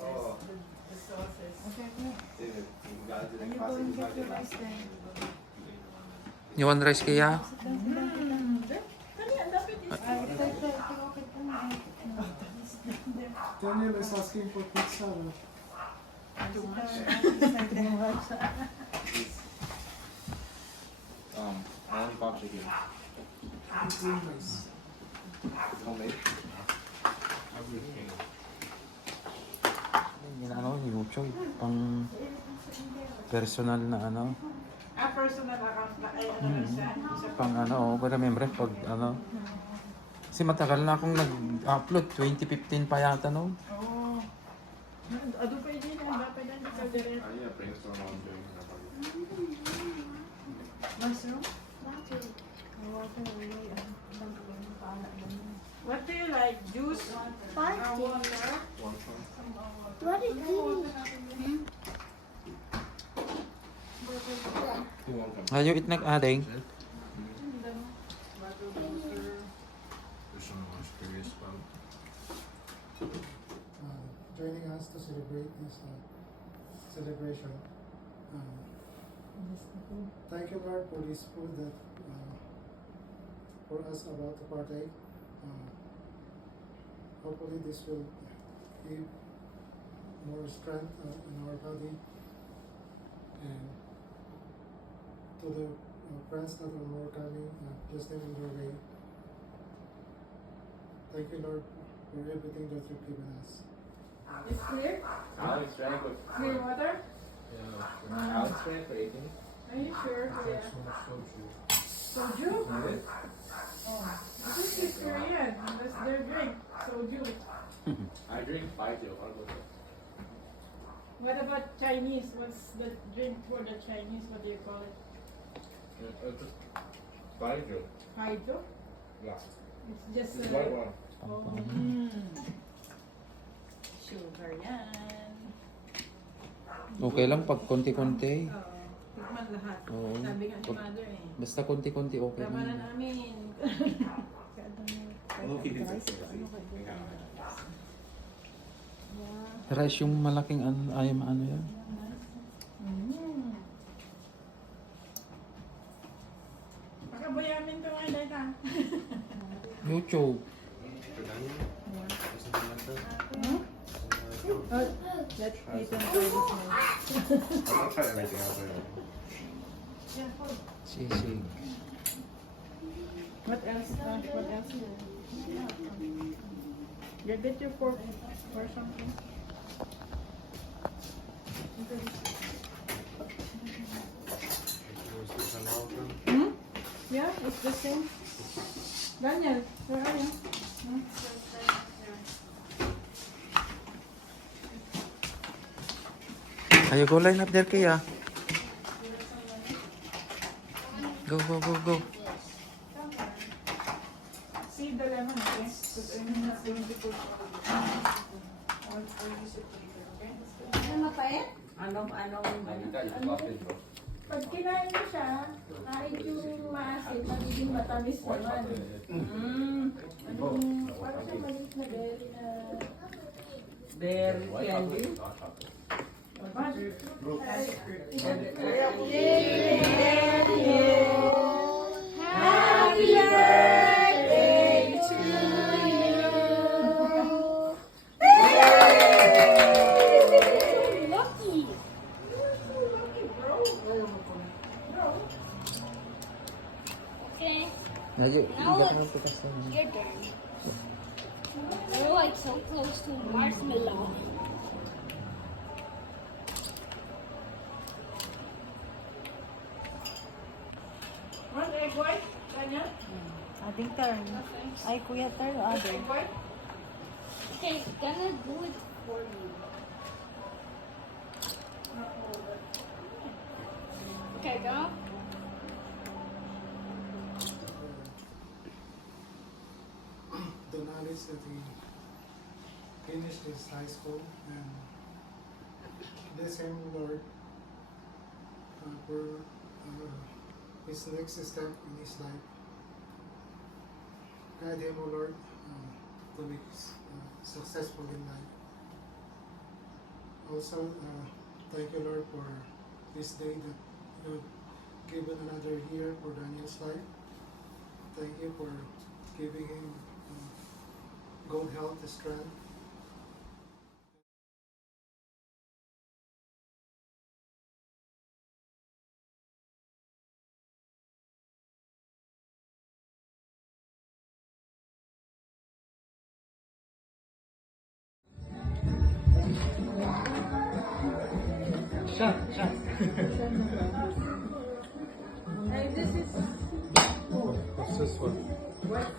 Oh. The sauces. Okay. Can you go and get your rice then? You want rice kaya? Kani, ang dapat is... Daniel is asking for pizza. Too much. Only pop chicken. Nice. Homemade. Ano, YouTube, pang personal na ano, Personal account na, ay ano lang siya. pang ano, para membre pag ano. Kasi matagal na akong nag-upload, 2015 pa yata no. Oo. Ado pa yun yan, dapat yan sa direct. Yeah, brainstorm on doing Mushroom? What do you like? Juice? Water? What is this? Ayaw it nag-ading. Joining us to celebrate this celebration. Thank you, Lord, for this food that for us about to partake. Hopefully, this will give more strength in our body, and to the friends that are more coming, just them in their way. Thank you, Lord, for everything that you've given us. It's clear? Alex, try for Clear water? Alex, try for 18. Are you sure? Yeah. Soju? Oh, this is Korean. That's their drink. Soju. I drink 5 till. How about that? What about Chinese? What's the drink for the Chinese? What do you call it? Hydro. Hydro? Yeah. It's just It's white one. Oh. Sugar yan. Okay lang pag konti-konti. Oo. Tikman lahat. Oo. Sabi nga ni mother eh. Basta konti-konti okay Tama na lang. namin. Rice yung malaking ano, ay ano yan. Pakabayamin to nga dahil ha. YouTube. Let's eat and try this one. I'll try everything else. Sisig. What else? What else? You get your fork or something. Hmm? Yeah, it's the same. Daniel, where are you? Hmm? Ayaw go line up there kaya. Go, go, go, go. See the lemon, okay? Because I'm not going to put Ano mapait? Pag kinain mo siya, kahit yung maasin, magiging matamis naman. Parang siya maliit na berry na... Berry candy. Happy birthday to you. Lucky. Okay, Ayaw, Now igat it's- na pitas na. your turn. We're like so close to marshmallow. One egg white, Daniel? Ading turn. Ay, kuya turn. Ading. Egg white? Okay, gonna do it for you. Okay, go. The knowledge that he finished his high school and bless him, Lord, for his next step in his life. Guide him, O Lord, to be successful in life. Also, thank you, Lord, for this day that you have given another year for Daniel's life. Thank you for giving him good health, strength. And this is What's this one? white